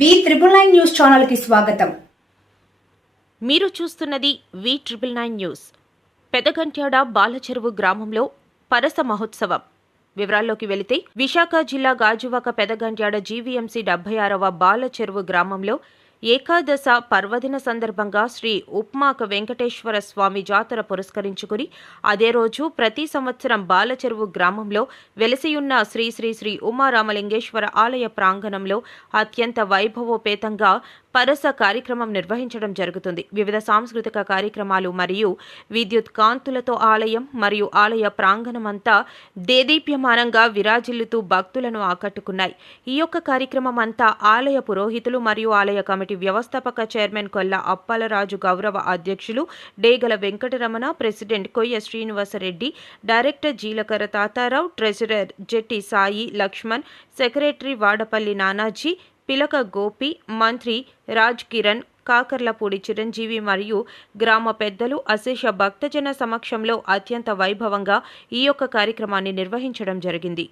వి triple nine news ఛానల్కి స్వాగతం. మీరు చూస్తున్నది V triple nine news. Pedagantyada Balacheruvu గ్రామంలో పరస మహోత్సవం. వివరాల్లోకి వెళితే విశాఖ జిల్లా గాజువాక పెదగంట్యాడ జీవీఎంసీ డెబ్బై ఆరవ బాలచెరువు గ్రామంలో ఏకాదశ పర్వదిన సందర్భంగా శ్రీ ఉప్మాక వెంకటేశ్వర స్వామి జాతర పురస్కరించుకుని అదే రోజు ప్రతి సంవత్సరం బాలచెరువు గ్రామంలో వెలసియున్న శ్రీ శ్రీ శ్రీ ఉమారామలింగేశ్వర ఆలయ ప్రాంగణంలో అత్యంత వైభవోపేతంగా పరస కార్యక్రమం నిర్వహించడం జరుగుతుంది. వివిధ సాంస్కృతిక కార్యక్రమాలు మరియు విద్యుత్ కాంతులతో ఆలయం మరియు ఆలయ ప్రాంగణమంతా దేదీప్యమానంగా విరాజిల్లుతూ భక్తులను ఆకట్టుకున్నాయి. ఈ యొక్క కార్యక్రమం అంతా ఆలయ పురోహితులు మరియు ఆలయ కమిటీ వ్యవస్థాపక చైర్మన్ కొల్ల అప్పలరాజు గౌరవ అధ్యక్షులు డేగల Venkataramana president Koyya Srinivasa Reddy director Jeelakarra Tatarao treasurer Jetti Sai Lakshman secretary Vadapalli Nanaji Pilaka Gopi మంత్రి రాజ్ కిరణ్ కాకర్లపూడి చిరంజీవి మరియు గ్రామ పెద్దలు అశేష భక్తజన సమక్షంలో అత్యంత వైభవంగా ఈ యొక్క కార్యక్రమాన్ని నిర్వహించడం జరిగింది.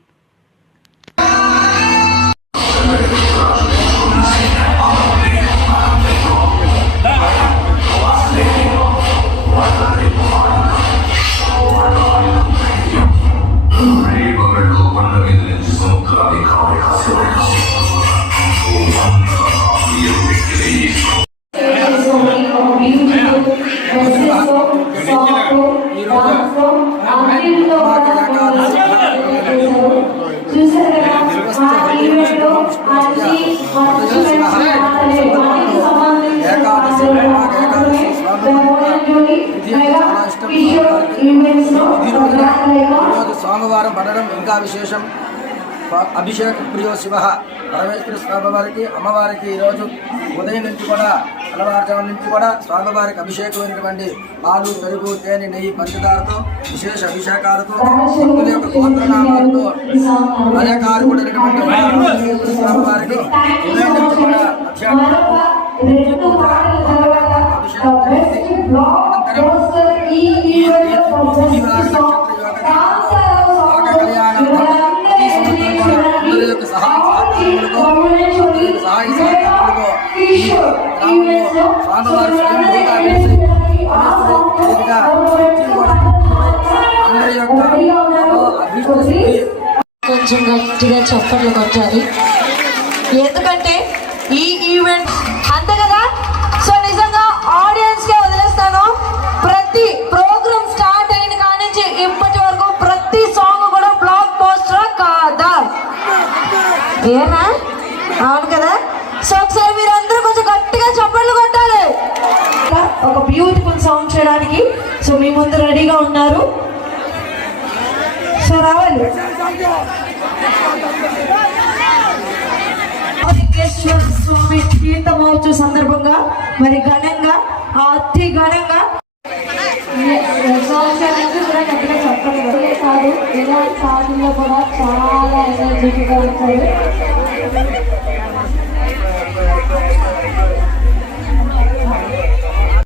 సోమవారం పడడం ఇంకా విశేషం. అభిషేక ప్రియో శివ. పరమేశ్వర స్వామివారికి అమ్మవారికి ఈరోజు ఉదయం నుంచి కూడా తెల్లవారుజాము నుంచి కూడా స్వామివారికి అభిషేకమైనటువంటి పాలు పెరుగు తేనె నెయ్యి పంచదారతో విశేష అభిషేకాలతో భక్తుల యొక్క గోత్రనామాలతో లయకారకుడైనటువంటి స్వామివారికి ఉదయం నుంచి కూడా అభిషేకం జరిగింది. అనంతరం గ్రామంలో స్వామివారి స్వయంభూగా వెలిసి పరమేశ్వరుడు ఎదురుగా అందరి యొక్క అభిష్ట సిద్ధి కొంచెం గట్టిగా చప్పట్లు కొట్టాలి ఎందుకంటే ఈ ఈవెంట్ అంతే కదా? సో నిజంగా ఆడియన్స్ కే వదిలేస్తాను. ప్రతి ప్రోగ్రామ్ స్టార్ట్ అయిన కానించి ఇప్పటి వరకు ప్రతి సాంగ్ కూడా బ్లాక్ పోస్టర్ కాదా? ఏనా? అవును కదా? సో ఒకసారి గట్టిగా చప్పట్లు కొట్టాలి. ఒక బ్యూటిఫుల్ సౌండ్ చేయడానికి. సో మీ ముందు రెడీగా ఉన్నారు. సో రావాలి. స్వామి తీర్థ సందర్భంగా మరి ఘనంగా అతి ఘనంగా. కాదు ఇలా సాధనలో కూడా చాలా ఎనర్జెటిక్గా ఉంటాయి